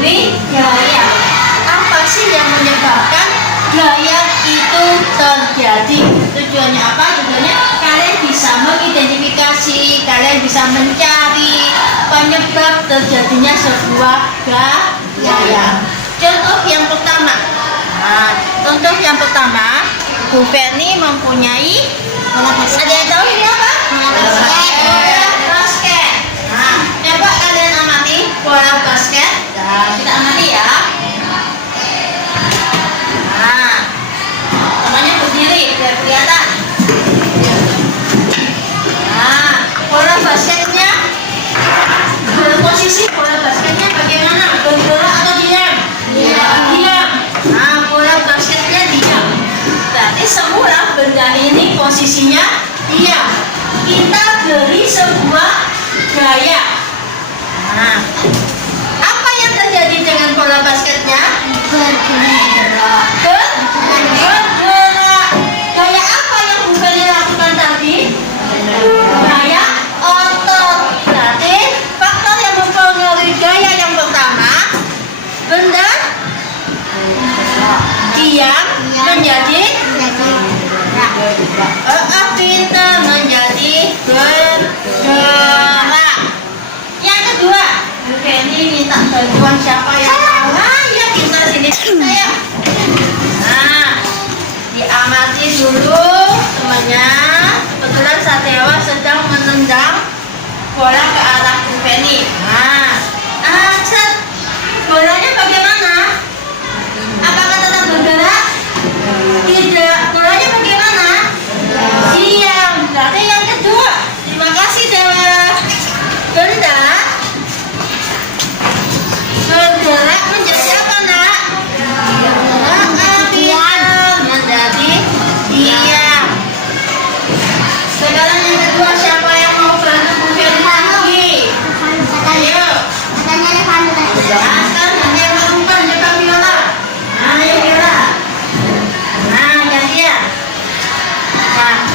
mempengaruhi gaya. Apa sih yang menyebabkan gaya itu terjadi? Tujuannya apa? Tujuannya kalian bisa mengidentifikasi, kalian bisa mencari penyebab terjadinya sebuah gaya. Contoh yang pertama. Contoh yang pertama, Bu Ferni mempunyai ada yang tahu ini apa? Bola basket. Coba kalian amati bola basket. Kita amati ya. Namanya berdiri biar kelihatan. Bola basketnya, posisi bola basketnya bagaimana? Bergerak atau diam? Diam. Bola basketnya diam. Berarti semula benda ini posisinya diam. Kita beri sebuah gaya. Apa yang terjadi dengan bola basketnya? Bergerak. Gaya apa yang Bu Ferni lakukan tadi? Gaya otot. Berarti faktor yang mempengaruhi gaya yang pertama, benda diam menjadi pintar menjadi bergerak. Yang kedua, Bu Ferni minta bantuan siapa yang tahu? Ya kita sini saya. Diamati dulu temannya. Kebetulan Satewa sedang menendang bola ke arah Bu Ferni. Bolanya bagaimana? Apakah tetap bergerak? Tidak. Bolanya bagaimana? Diam. Berarti yang kedua. Terima kasih Dewa. Benda bergerak menjadi apa nak? Diam. Menjadi diam. Sekarang yang kedua, siapa yang mau bantu Bu Ferni lagi? Ayo. Sekarang yang melakukan jaga Viola. Ayo Viola. Gantian.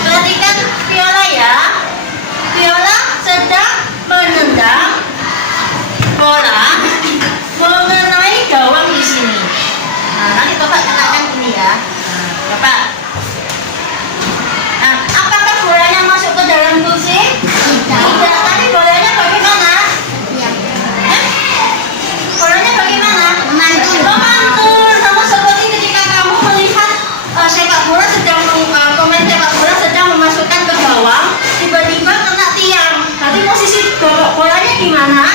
Perhatikan Viola ya. Viola sedang menendang bola mengenai gawang di sini. Nanti Bapak kenakan ini ya. Bapak. Apakah bolanya masuk ke dalam kursi? Tidak. Tadi bolanya bagaimana? Bolanya bagaimana? Memantul. Sama seperti ketika kamu melihat sepak bola sedang pemain sepak bola sedang memasukkan ke gawang, tiba-tiba kena tiang. Tadi posisi bolanya di mana?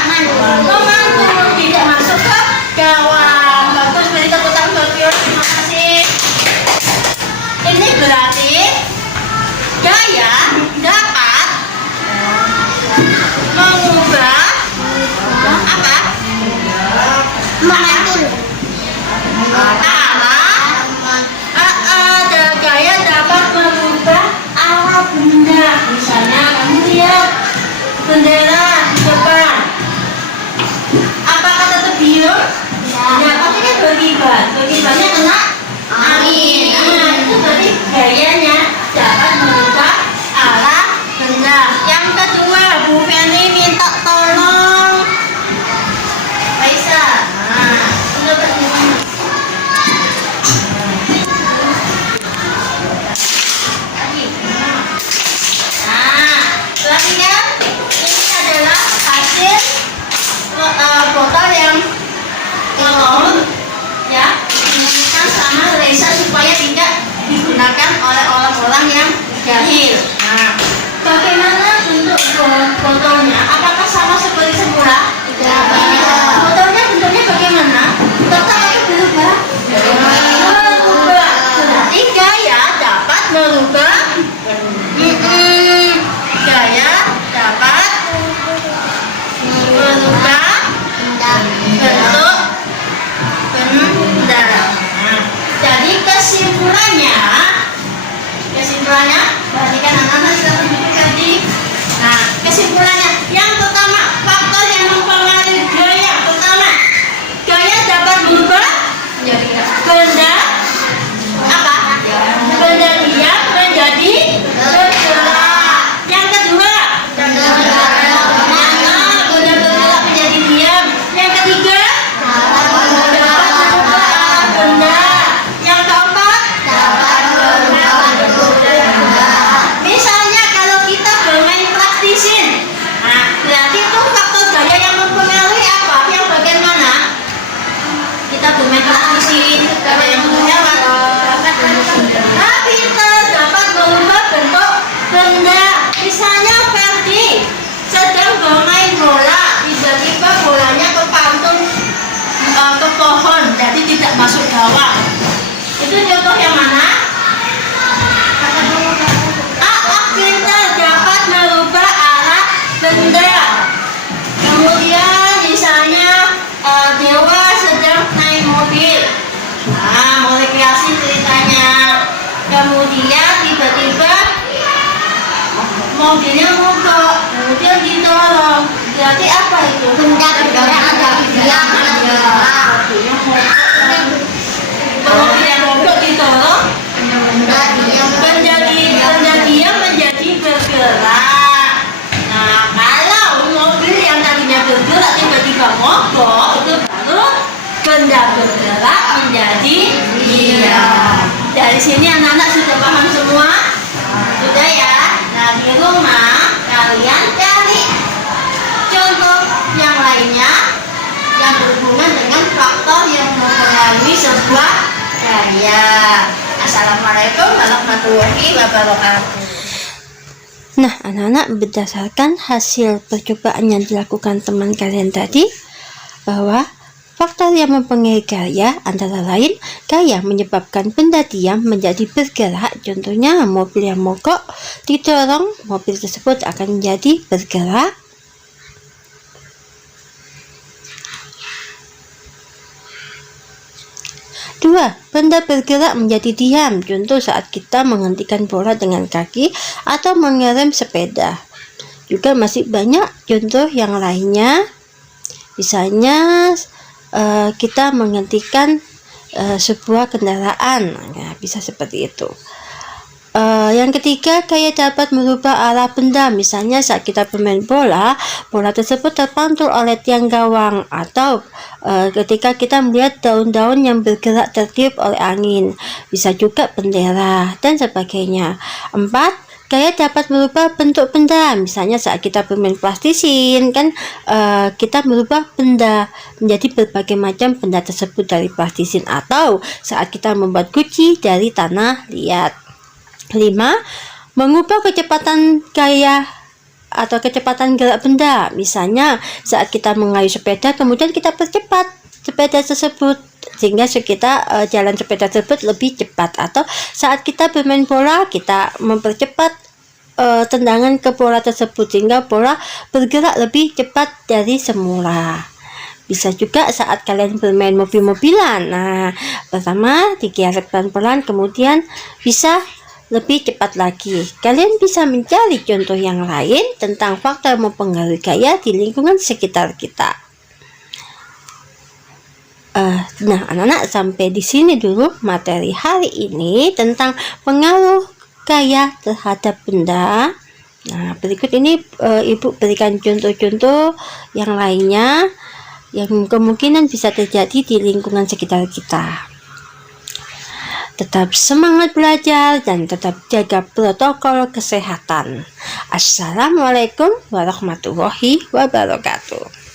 Memantul, tidak masuk ke gawang. Bagus, beri tepuk tangan buat Viola. Terima kasih. Ini berarti gaya dapat mengubah apa? Memantul. Ada gaya dapat mengubah arah benda. Misalnya kamu lihat bendera di depan. Apakah tetap biru? Ya, pasti kan berkibar. Berkibarnya kena angin. Itu berarti gayanya dapat mengubah arah benda. Yang kedua, Bu Ferni minta tolong Faisal. Untuk bagaimana? Perhatikan, ini adalah hasil botol yang kotor, ya, digunakan sama Reza supaya tidak digunakan oleh orang-orang yang jahil. Bagaimana bentuk botolnya? Apakah sama seperti semula? Tidak. Botolnya bentuknya bagaimana? Tetap atau berubah? Berubah. Berarti gaya dapat merubah. Gaya dapat merubah bentuk benda. Jadi kesimpulannya, perhatikan anak-anak sudah tadi. Kesimpulannya, yang pertama faktor yang mempengaruhi masuk gawang. Itu contoh yang mana? Pintar dapat merubah arah benda. Kemudian misalnya Dewa sedang naik mobil. Nah, mulai kreasi ceritanya. Kemudian tiba-tiba mobilnya mogok, kemudian didorong. Berarti apa itu? Benda bergerak ada yang bergerak. Kalau mobilnya mogok didorong, benda diam menjadi bergerak. Nah, kalau mobil yang tadinya bergerak tiba-tiba mogok, itu baru benda bergerak menjadi diam. Dari sini anak-anak sudah paham semua? Sudah ya? Nah, di rumah kalian cari contoh yang lainnya yang berhubungan dengan faktor yang mempengaruhi sebuah gaya. Assalamualaikum warahmatullahi wabarakatuh. Nah, anak-anak, berdasarkan hasil percobaan yang dilakukan teman kalian tadi, bahwa faktor yang mempengaruhi gaya antara lain gaya menyebabkan benda diam menjadi bergerak. Contohnya mobil yang mogok didorong, mobil tersebut akan menjadi bergerak. Dua, benda bergerak menjadi diam. Contoh saat kita menghentikan bola dengan kaki atau mengerem sepeda. Juga masih banyak contoh yang lainnya. Misalnya kita menghentikan sebuah kendaraan. Nah, bisa seperti itu. Yang ketiga, gaya dapat merubah arah benda. Misalnya saat kita bermain bola, bola tersebut terpantul oleh tiang gawang, atau ketika kita melihat daun-daun yang bergerak tertiup oleh angin, bisa juga bendera dan sebagainya. 4, gaya dapat merubah bentuk benda. Misalnya saat kita bermain plastisin, kan kita merubah benda menjadi berbagai macam benda tersebut dari plastisin, atau saat kita membuat guci dari tanah liat. 5, mengubah kecepatan gaya atau kecepatan gerak benda. Misalnya saat kita mengayuh sepeda, kemudian kita percepat sepeda tersebut sehingga kita jalan sepeda tersebut lebih cepat. Atau saat kita bermain bola, kita mempercepat tendangan ke bola tersebut sehingga bola bergerak lebih cepat dari semula. Bisa juga saat kalian bermain mobil-mobilan. Nah, pertama digerak pelan-pelan, kemudian bisa lebih cepat lagi. Kalian bisa mencari contoh yang lain tentang faktor mempengaruhi gaya di lingkungan sekitar kita. Nah, anak-anak, sampai di sini dulu materi hari ini tentang pengaruh gaya terhadap benda. Nah, berikut ini Ibu berikan contoh-contoh yang lainnya yang kemungkinan bisa terjadi di lingkungan sekitar kita. Tetap semangat belajar dan tetap jaga protokol kesehatan. Assalamualaikum warahmatullahi wabarakatuh.